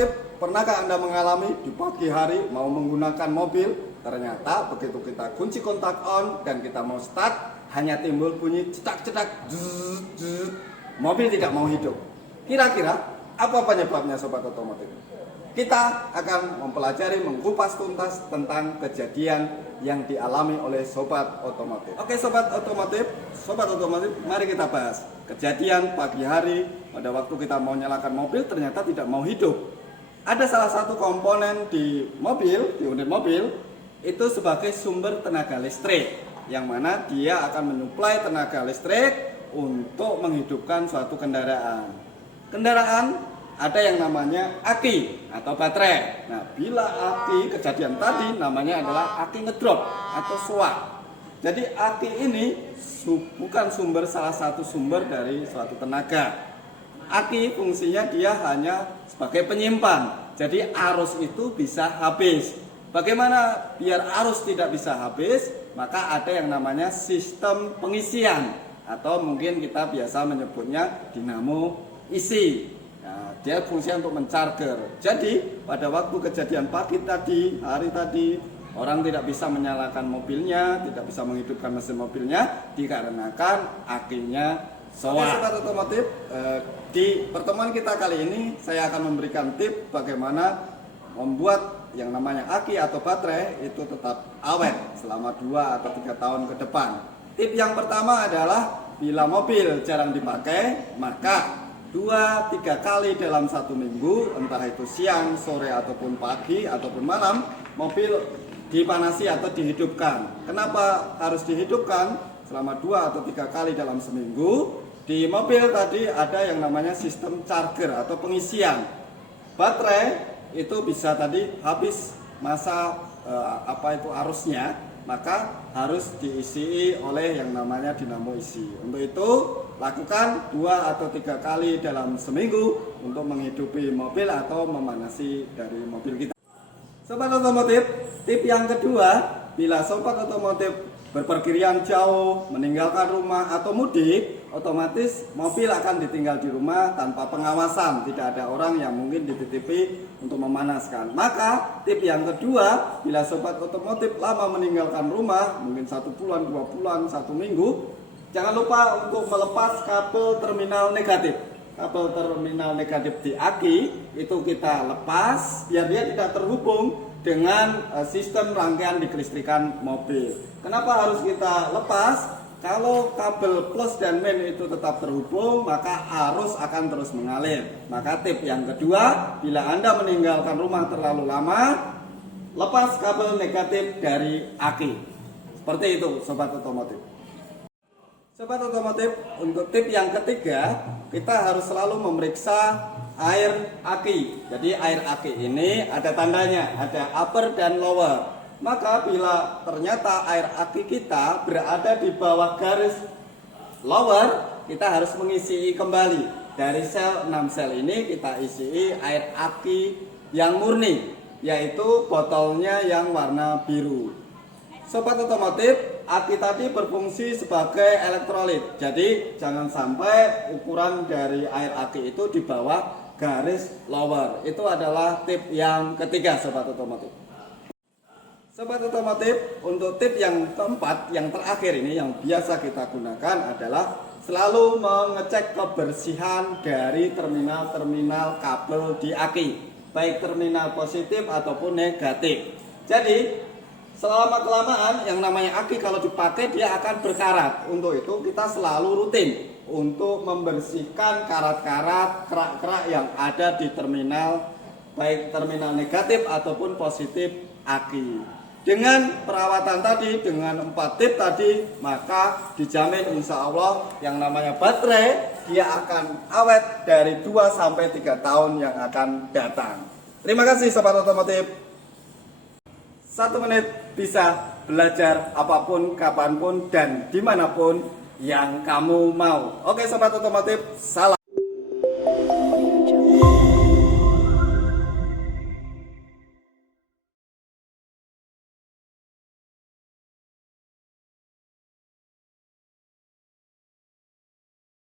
otomotif, pernahkah Anda mengalami di pagi hari mau menggunakan mobil, ternyata begitu kita kunci kontak on dan kita mau start, hanya timbul bunyi cetak-cetak, mobil tidak mau hidup. Kira-kira apa penyebabnya sobat otomotif? Kita akan mempelajari, mengupas tuntas tentang kejadian yang dialami oleh sobat otomotif. Oke sobat otomotif, mari kita bahas kejadian pagi hari pada waktu kita mau nyalakan mobil ternyata tidak mau hidup. Ada salah satu komponen di mobil, di unit mobil, itu sebagai sumber tenaga listrik, yang mana dia akan menyuplai tenaga listrik untuk menghidupkan suatu kendaraan. Kendaraan ada yang namanya aki atau baterai. Nah, bila aki kejadian tadi namanya adalah aki ngedrop atau swak. Jadi aki ini bukan salah satu sumber dari suatu tenaga. Aki fungsinya dia hanya sebagai penyimpan. Jadi arus itu bisa habis. Bagaimana biar arus tidak bisa habis? Maka ada yang namanya sistem pengisian atau mungkin kita biasa menyebutnya dinamo isi. Nah, dia fungsinya untuk mencarger. Jadi pada waktu kejadian pagi tadi, hari tadi, orang tidak bisa menyalakan mobilnya, tidak bisa menghidupkan mesin mobilnya dikarenakan akinya soak. Sobat otomotif, di pertemuan kita kali ini saya akan memberikan tips bagaimana membuat yang namanya aki atau baterai itu tetap awet selama 2 atau 3 tahun ke depan. Tip yang pertama adalah bila mobil jarang dipakai, maka 2-3 kali dalam 1 minggu, entah itu siang, sore, ataupun pagi, ataupun malam, mobil dipanasi atau dihidupkan. Kenapa harus dihidupkan? Selama 2 atau 3 kali dalam seminggu, di mobil tadi ada yang namanya sistem charger atau pengisian. Baterai itu bisa tadi habis masa arusnya, maka harus diisi oleh yang namanya dinamo isi. Untuk itu lakukan 2 atau 3 kali dalam seminggu untuk menghidupi mobil atau memanasi dari mobil kita. Sobat otomotif, tip yang kedua, bila sobat otomotif berpergian jauh, meninggalkan rumah atau mudik, otomatis mobil akan ditinggal di rumah tanpa pengawasan. Tidak ada orang yang mungkin dititipi untuk memanaskan. Maka tip yang kedua, bila sobat otomotif lama meninggalkan rumah, mungkin 1 bulan, 2 bulan, 1 minggu, jangan lupa untuk melepas kabel terminal negatif. Kabel terminal negatif di aki itu kita lepas biar dia tidak terhubung dengan sistem rangkaian di kelistrikan mobil. Kenapa harus kita lepas? Kalau kabel plus dan main itu tetap terhubung, maka arus akan terus mengalir. Maka tip yang kedua, bila Anda meninggalkan rumah terlalu lama, lepas kabel negatif dari aki. Seperti itu sobat otomotif. Sobat otomotif, untuk tip yang ketiga, kita harus selalu memeriksa air aki. Jadi air aki ini ada tandanya, ada upper dan lower. Maka bila ternyata air aki kita berada di bawah garis lower, kita harus mengisi kembali. Dari sel 6 sel ini kita isi air aki yang murni, yaitu botolnya yang warna biru. Sobat otomotif, aki tadi berfungsi sebagai elektrolit. Jadi jangan sampai ukuran dari air aki itu di bawah garis lower. Itu adalah tip yang ketiga sobat otomotif. Sobat otomotif, untuk tip yang keempat, yang terakhir ini yang biasa kita gunakan adalah selalu mengecek kebersihan dari terminal-terminal kabel di aki, baik terminal positif ataupun negatif. Jadi selama kelamaan yang namanya aki kalau dipakai dia akan berkarat. Untuk itu kita selalu rutin untuk membersihkan karat-karat, kerak-kerak yang ada di terminal, baik terminal negatif ataupun positif aki. Dengan perawatan tadi, dengan 4 tip tadi, maka dijamin insya Allah yang namanya baterai dia akan awet dari 2-3 tahun yang akan datang. Terima kasih sobat otomotif. 1 menit bisa belajar apapun, kapanpun, dan dimanapun yang kamu mau. Oke sobat otomotif, salam.